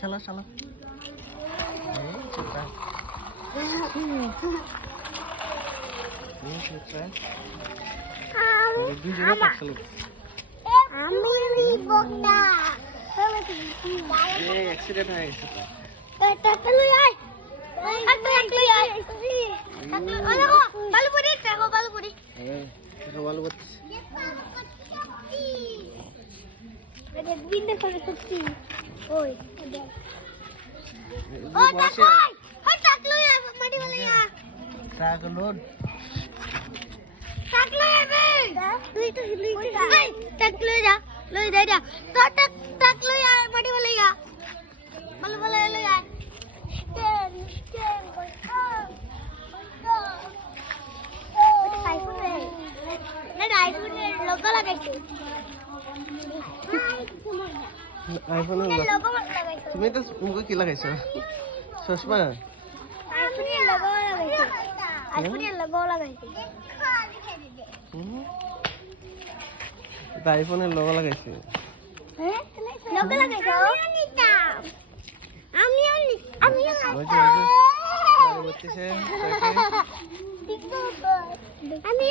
চলো চলো অ্যাক্সিডেন্ট হয়ে গেছে ট্রাক লোড আইফোনের তুমি তো মুখে কি লাগাইছো চশমা আইফোনের লোগো লাগাইছে আমি